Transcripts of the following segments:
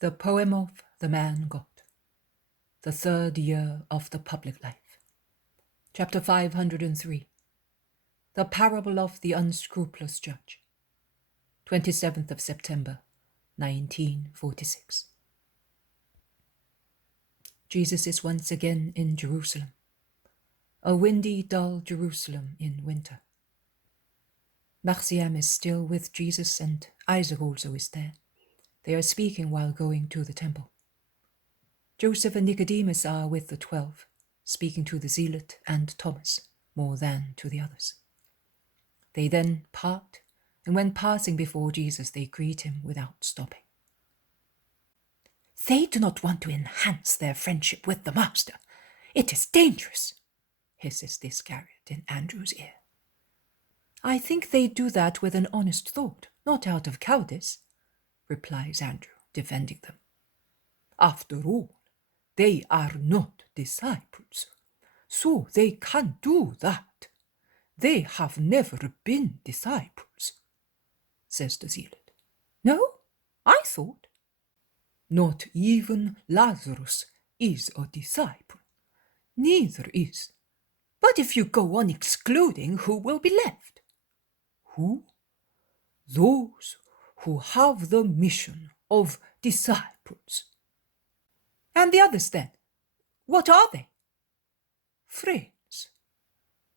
The Poem of the Man God, the 3rd year of the public life. Chapter 503. The Parable of the Unscrupulous Judge. 27th of September, 1946. Jesus is once again in Jerusalem. A windy, dull Jerusalem in winter. Marciam is still with Jesus, and Isaac also is there. They are speaking while going to the temple. Joseph and Nicodemus are with the 12, speaking to the zealot and Thomas more than to the others. They then part, and when passing before Jesus, they greet him without stopping. They do not want to enhance their friendship with the Master. It is dangerous, hisses the Iscariot in Andrew's ear. I think they do that with an honest thought, not out of cowardice, replies Andrew, defending them. After all, they are not disciples, so they can do that. They have never been disciples, says the zealot. No, I thought. Not even Lazarus is a disciple. Neither is. But if you go on excluding, who will be left? Who? Those who have the mission of disciples. And the others then? What are they? Friends.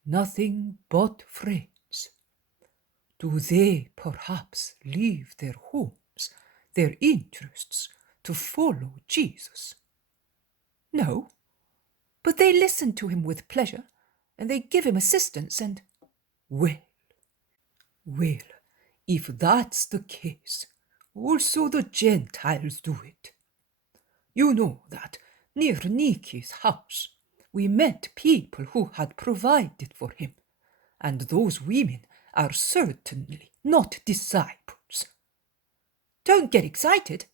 Nothing but friends. Do they perhaps leave their homes, their interests, to follow Jesus? No, but they listen to him with pleasure, and they give him assistance and... Well, if that's the case, also the Gentiles do it. You know that near Niki's house we met people who had provided for him, and those women are certainly not disciples. Don't get excited.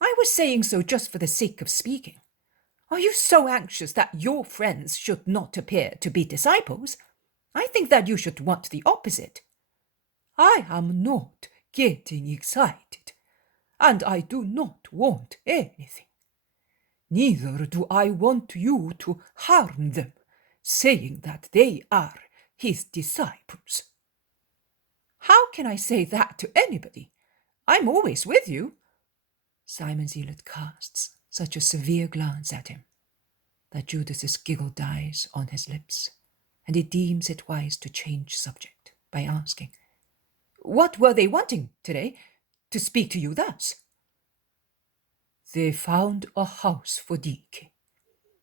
I was saying so just for the sake of speaking. Are you so anxious that your friends should not appear to be disciples? I think that you should want the opposite. I am not getting excited, and I do not want anything. Neither do I want you to harm them, saying that they are his disciples. How can I say that to anybody? I'm always with you. Simon Zealot casts such a severe glance at him that Judas's giggle dies on his lips, and he deems it wise to change subject by asking, What were they wanting today, to speak to you thus? They found a house for Dike,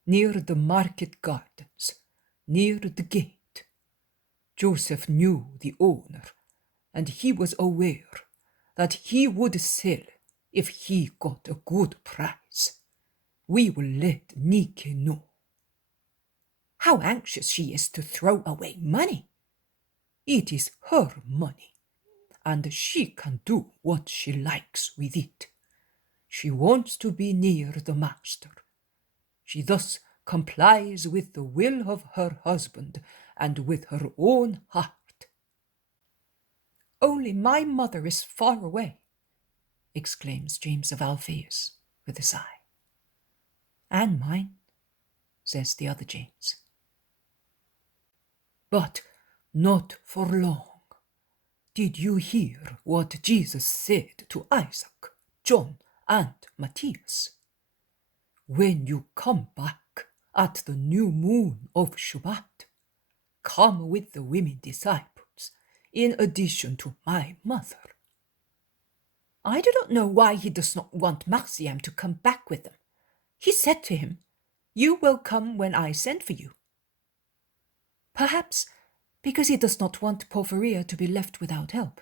near the market gardens, near the gate. Joseph knew the owner, and he was aware that he would sell if he got a good price. We will let Nike know. How anxious she is to throw away money. It is her money, and she can do what she likes with it. She wants to be near the Master. She thus complies with the will of her husband and with her own heart. Only my mother is far away, exclaims James of Alphaeus with a sigh. And mine, says the other James. But not for long. Did you hear what Jesus said to Isaac, John, and Matthias? When you come back at the new moon of Shabbat, come with the women disciples, in addition to my mother. I do not know why he does not want Marciam to come back with them. He said to him, You will come when I send for you. Perhaps because he does not want Porphyria to be left without help.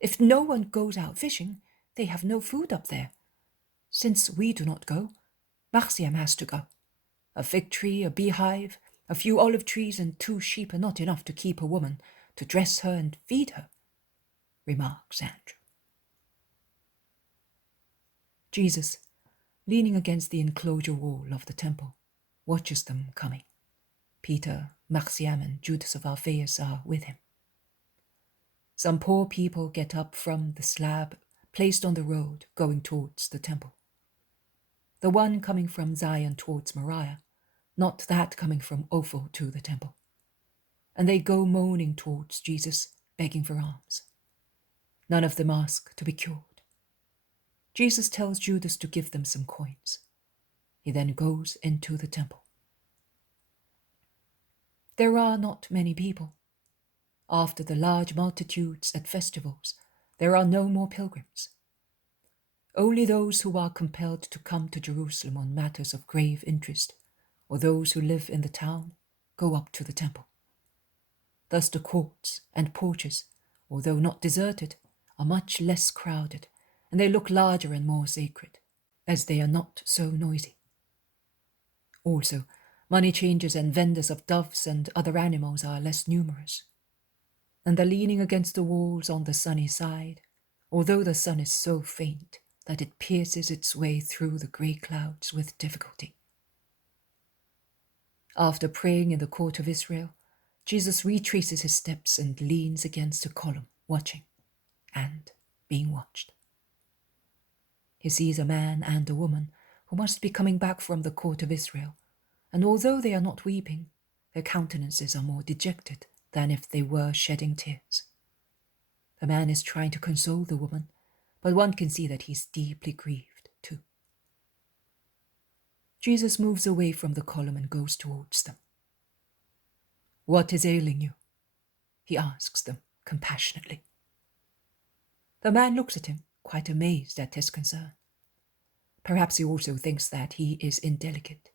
If no one goes out fishing, they have no food up there. Since we do not go, Marciam has to go. A fig tree, a beehive, a few olive trees, and 2 sheep are not enough to keep a woman, to dress her and feed her, remarks Andrew. Jesus, leaning against the enclosure wall of the temple, watches them coming. Peter, Marciam, and Judas of Alphaeus are with him. Some poor people get up from the slab placed on the road going towards the temple. the one coming from Zion towards Moriah, not that coming from Ophel to the temple. And they go moaning towards Jesus, begging for alms. None of them ask to be cured. Jesus tells Judas to give them some coins. He then goes into the temple. There are not many people. After the large multitudes at festivals, there are no more pilgrims. Only those who are compelled to come to Jerusalem on matters of grave interest, or those who live in the town, go up to the temple. Thus the courts and porches, although not deserted, are much less crowded, and they look larger and more sacred, as they are not so noisy. Also, money changers and vendors of doves and other animals are less numerous. And the leaning against the walls on the sunny side, although the sun is so faint that it pierces its way through the grey clouds with difficulty. After praying in the court of Israel, Jesus retraces his steps and leans against a column, watching and being watched. He sees a man and a woman who must be coming back from the court of Israel, and although they are not weeping, their countenances are more dejected than if they were shedding tears. The man is trying to console the woman, but one can see that he is deeply grieved too. Jesus moves away from the column and goes towards them. "What is ailing you?" he asks them compassionately. The man looks at him, quite amazed at his concern. Perhaps he also thinks that he is indelicate.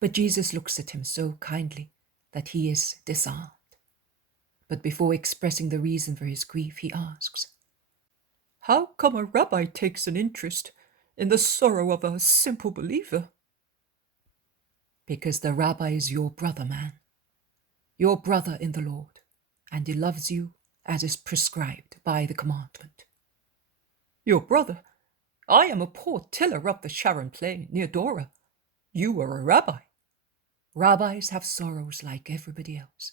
But Jesus looks at him so kindly that he is disarmed. But before expressing the reason for his grief, he asks, "How come a rabbi takes an interest in the sorrow of a simple believer?" "Because the rabbi is your brother, man, your brother in the Lord, and he loves you as is prescribed by the commandment." "Your brother? I am a poor tiller of the Sharon plain near Dora. You are a rabbi." "Rabbis have sorrows like everybody else.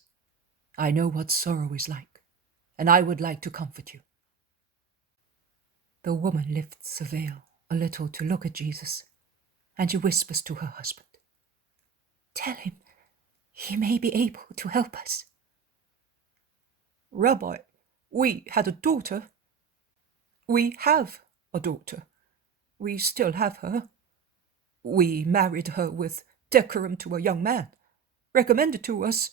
I know what sorrow is like, and I would like to comfort you." The woman lifts her veil a little to look at Jesus, and she whispers to her husband, "Tell him he may be able to help us." "Rabbi, we had a daughter." "We have a daughter. We still have her. We married her with decorum to a young man, recommended to us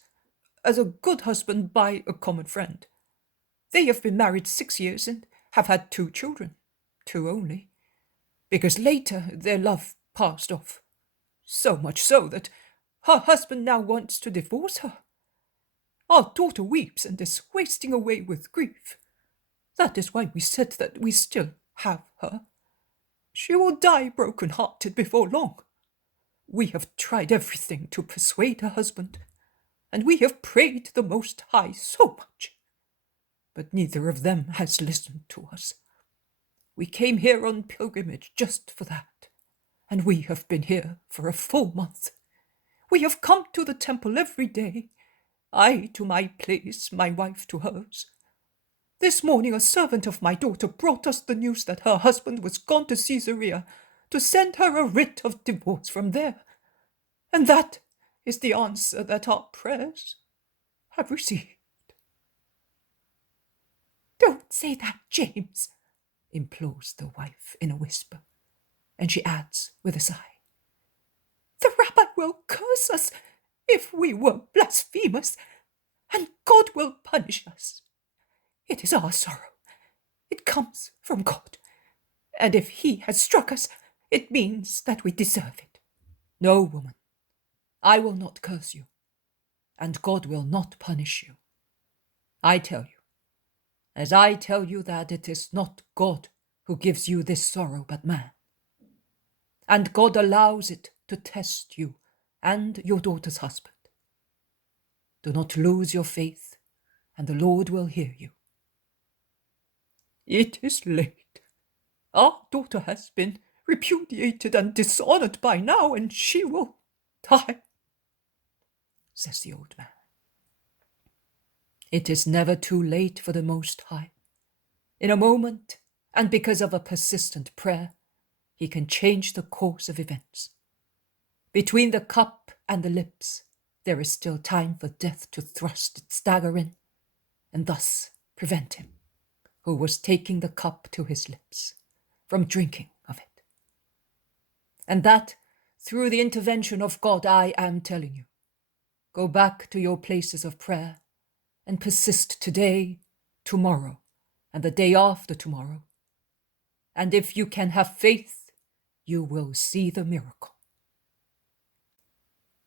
as a good husband by a common friend. They have been married 6 years and have had 2 children, 2 only, because later their love passed off, so much so that her husband now wants to divorce her. Our daughter weeps and is wasting away with grief. That is why we said that we still have her. She will die broken-hearted before long. We have tried everything to persuade her husband, and we have prayed the Most High so much, but neither of them has listened to us. We came here on pilgrimage just for that, and we have been here for a full month. We have come to the temple every day, I to my place, my wife to hers. This morning a servant of my daughter brought us the news that her husband was gone to Caesarea to send her a writ of divorce from there, and that is the answer that our prayers have received." "Don't say that, James," implores the wife in a whisper, and she adds with a sigh, "The rabbi will curse us if we were blasphemous, and God will punish us. It is our sorrow. It comes from God, and if he has struck us, it means that we deserve it." "No, woman, I will not curse you, and God will not punish you. I tell you, as I tell you that it is not God who gives you this sorrow, but man. And God allows it to test you and your daughter's husband. Do not lose your faith, and the Lord will hear you." "It is late. Our daughter has been repudiated and dishonored by now, and she will die," says the old man. "It is never too late for the Most High. In a moment, and because of a persistent prayer, he can change the course of events. Between the cup and the lips, there is still time for death to thrust its dagger in, and thus prevent him, who was taking the cup to his lips, from drinking of it. And that, through the intervention of God, I am telling you, go back to your places of prayer and persist today, tomorrow, and the day after tomorrow. And if you can have faith, you will see the miracle.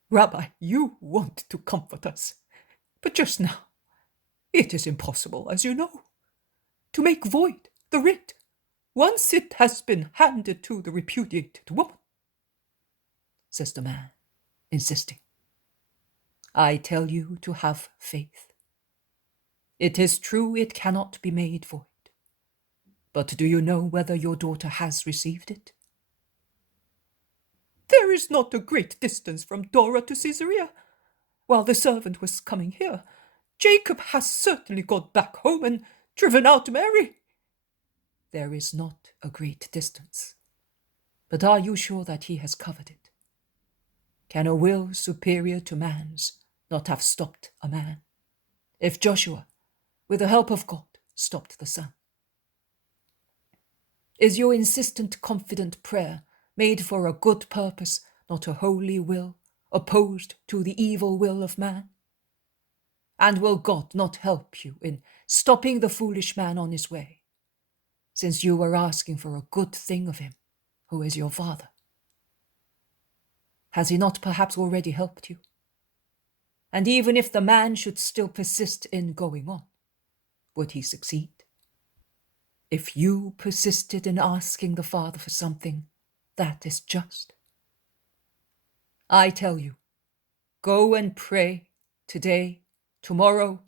Rabbi, you want to comfort us, but just now, it is impossible, as you know, to make void the writ once it has been handed to the repudiated woman, says the man, insisting. I tell you to have faith. It is true it cannot be made void, but do you know whether your daughter has received it? There is not a great distance from Dora to Caesarea. While the servant was coming here, Jacob has certainly got back home and driven out Mary. There is not a great distance, but are you sure that he has covered it? Can a will superior to man's not have stopped a man, if Joshua, with the help of God, stopped the sun? Is your insistent, confident prayer made for a good purpose, not a holy will, opposed to the evil will of man? And will God not help you in stopping the foolish man on his way, since you were asking for a good thing of him, who is your Father? Has he not perhaps already helped you? And even if the man should still persist in going on, would he succeed? If you persisted in asking the Father for something that is just. I tell you, go and pray today, tomorrow,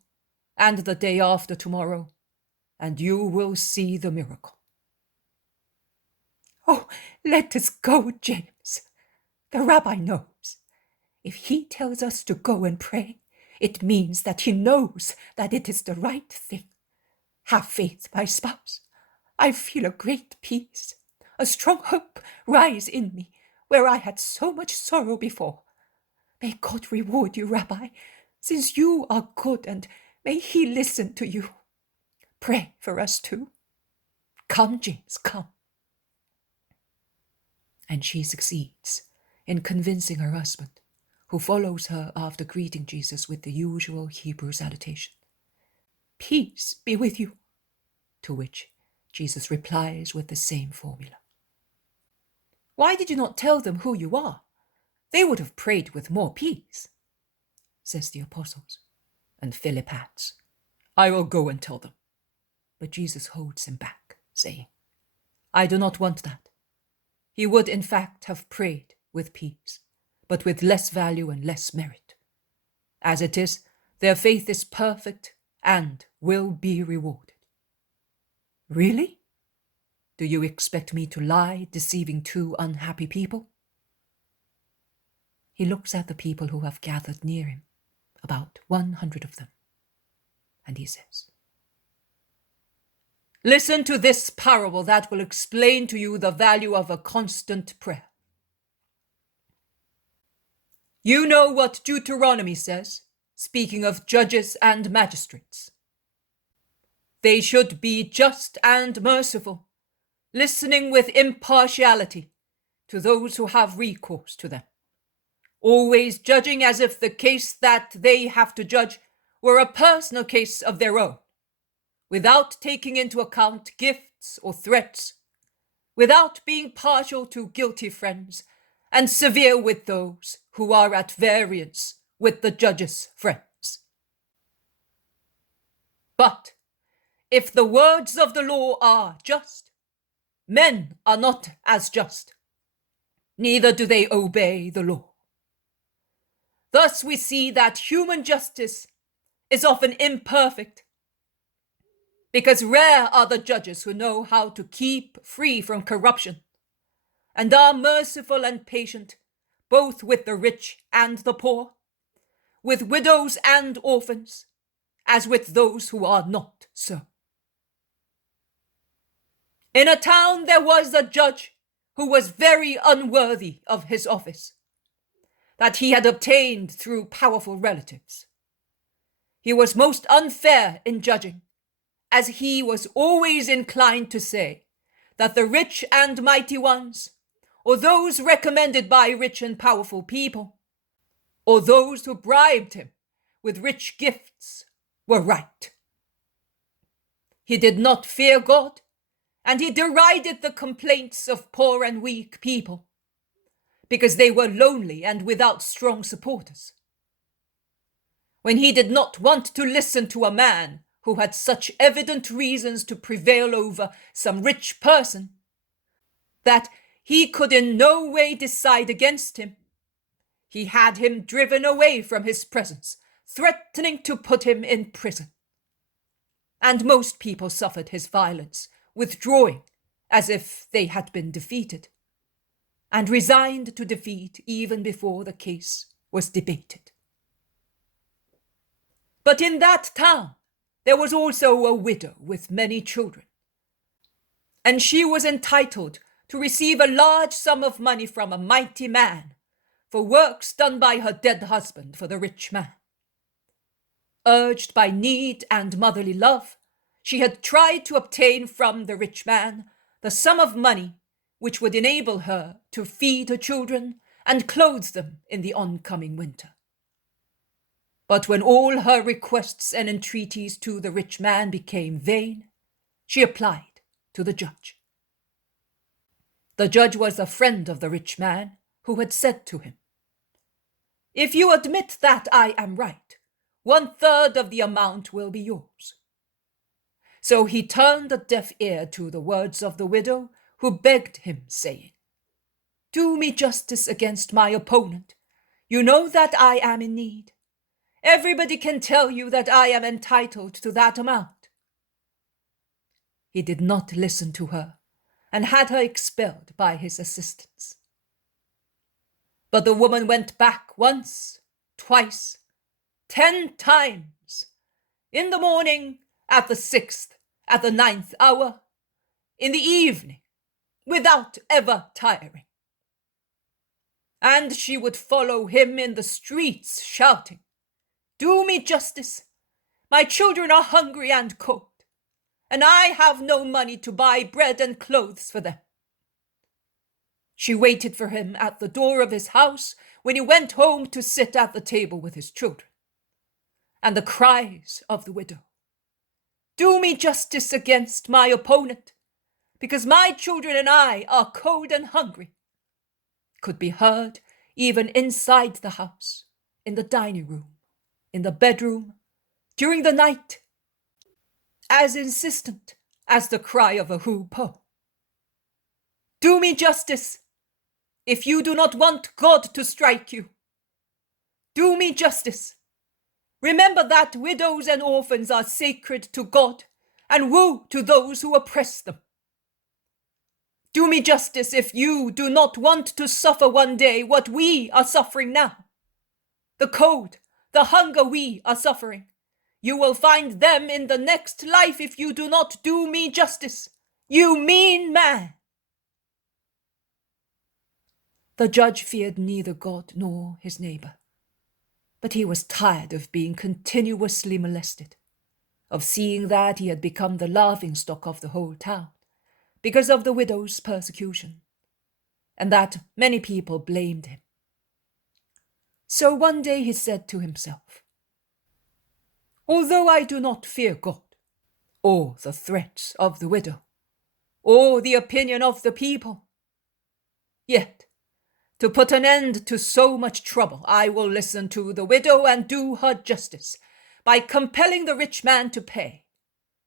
and the day after tomorrow, and you will see the miracle. Oh, let us go, James. The rabbi knows. If he tells us to go and pray, it means that he knows that it is the right thing. Have faith, my spouse. I feel a great peace, a strong hope rise in me where I had so much sorrow before. May God reward you, Rabbi, since you are good, and may he listen to you. Pray for us too. Come, James, come. And she succeeds in convincing her husband, who follows her after greeting Jesus with the usual Hebrew salutation. Peace be with you. To which Jesus replies with the same formula. Why did you not tell them who you are? They would have prayed with more peace, says the apostles, and Philip adds, I will go and tell them. But Jesus holds him back, saying, I do not want that. He would in fact have prayed with peace, but with less value and less merit. As it is, their faith is perfect and will be rewarded. Really? Do you expect me to lie, deceiving two unhappy people? He looks at the people who have gathered near him, about 100 of them, and he says, Listen to this parable that will explain to you the value of a constant prayer. You know what Deuteronomy says, speaking of judges and magistrates. They should be just and merciful, listening with impartiality to those who have recourse to them, always judging as if the case that they have to judge were a personal case of their own, without taking into account gifts or threats, without being partial to guilty friends, and severe with those who are at variance with the judge's friends. But if the words of the law are just, men are not as just, neither do they obey the law. Thus we see that human justice is often imperfect, because rare are the judges who know how to keep free from corruption, and are merciful and patient, both with the rich and the poor, with widows and orphans, as with those who are not so. In a town there was a judge who was very unworthy of his office, that he had obtained through powerful relatives. He was most unfair in judging, as he was always inclined to say that the rich and mighty ones, or those recommended by rich and powerful people, or those who bribed him with rich gifts, were right. He did not fear God, and he derided the complaints of poor and weak people, because they were lonely and without strong supporters. When he did not want to listen to a man who had such evident reasons to prevail over some rich person that he could in no way decide against him, he had him driven away from his presence, threatening to put him in prison. And most people suffered his violence, withdrawing as if they had been defeated, and resigned to defeat even before the case was debated. But in that town there was also a widow with many children, and she was entitled to receive a large sum of money from a mighty man for works done by her dead husband for the rich man. Urged by need and motherly love, she had tried to obtain from the rich man the sum of money which would enable her to feed her children and clothe them in the oncoming winter. But when all her requests and entreaties to the rich man became vain, she applied to the judge. The judge was a friend of the rich man, who had said to him, "If you admit that I am right, 1/3 of the amount will be yours." So he turned a deaf ear to the words of the widow, who begged him, saying, "Do me justice against my opponent. You know that I am in need. Everybody can tell you that I am entitled to that amount." He did not listen to her, and had her expelled by his assistants. But the woman went back once, twice, 10 times, in the morning, at the 6th, at the 9th hour, in the evening, without ever tiring. And she would follow him in the streets, shouting, "Do me justice. My children are hungry and cold, and I have no money to buy bread and clothes for them." She waited for him at the door of his house when he went home to sit at the table with his children. And the cries of the widow, "Do me justice against my opponent, because my children and I are cold and hungry," could be heard even inside the house, in the dining room, in the bedroom, during the night, as insistent as the cry of a hoopoe. "Do me justice, if you do not want God to strike you. Do me justice. Remember that widows and orphans are sacred to God, and woe to those who oppress them. Do me justice if you do not want to suffer one day what we are suffering now. The cold, the hunger we are suffering. You will find them in the next life if you do not do me justice. You mean man." The judge feared neither God nor his neighbor, but he was tired of being continuously molested, of seeing that he had become the laughingstock of the whole town, because of the widow's persecution, and that many people blamed him. So one day he said to himself, "Although I do not fear God, or the threats of the widow, or the opinion of the people, yet, to put an end to so much trouble, I will listen to the widow and do her justice by compelling the rich man to pay,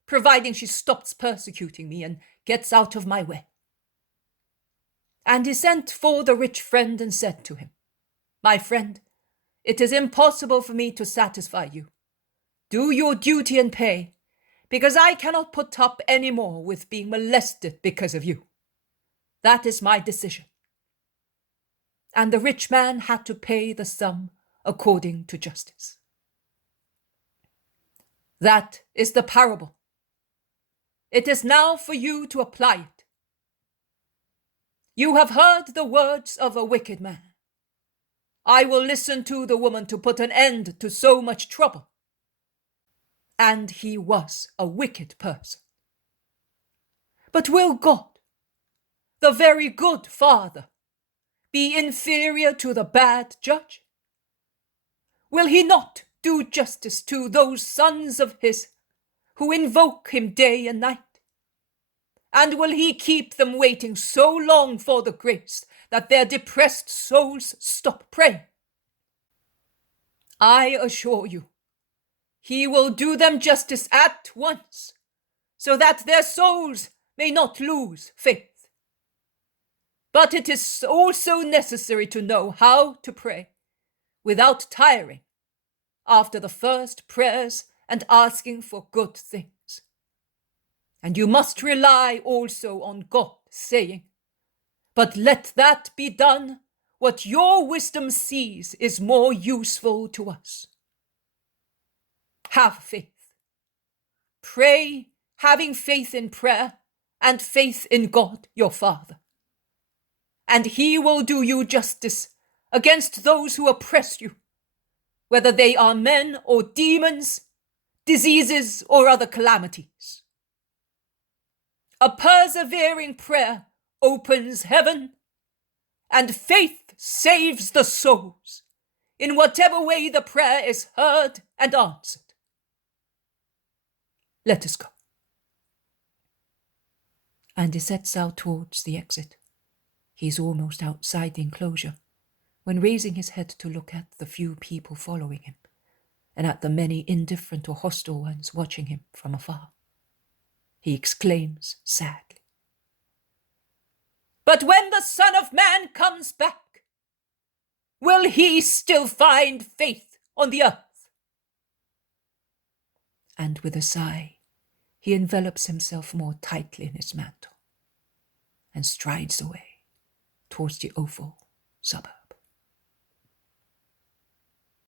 providing she stops persecuting me and gets out of my way." And he sent for the rich friend and said to him, "My friend, it is impossible for me to satisfy you. Do your duty and pay, because I cannot put up any more with being molested because of you. That is my decision." And the rich man had to pay the sum according to justice. That is the parable. It is now for you to apply it. You have heard the words of a wicked man. I will listen to the woman to put an end to so much trouble. And he was a wicked person. But will God, the very good Father, be inferior to the bad judge? Will he not do justice to those sons of his who invoke him day and night? And will he keep them waiting so long for the grace that their depressed souls stop praying? I assure you, he will do them justice at once, so that their souls may not lose faith. But it is also necessary to know how to pray without tiring after the first prayers and asking for good things. And you must rely also on God, saying, "But let that be done what your wisdom sees is more useful to us." Have faith. Pray, having faith in prayer and faith in God your Father. And he will do you justice against those who oppress you, whether they are men or demons, diseases or other calamities. A persevering prayer opens heaven, and faith saves the souls in whatever way the prayer is heard and answered. Let us go. And he sets out towards the exit. He is almost outside the enclosure, when raising his head to look at the few people following him, and at the many indifferent or hostile ones watching him from afar, he exclaims sadly, "But when the Son of Man comes back, will he still find faith on the earth?" And with a sigh, he envelops himself more tightly in his mantle and strides away towards the oval suburb.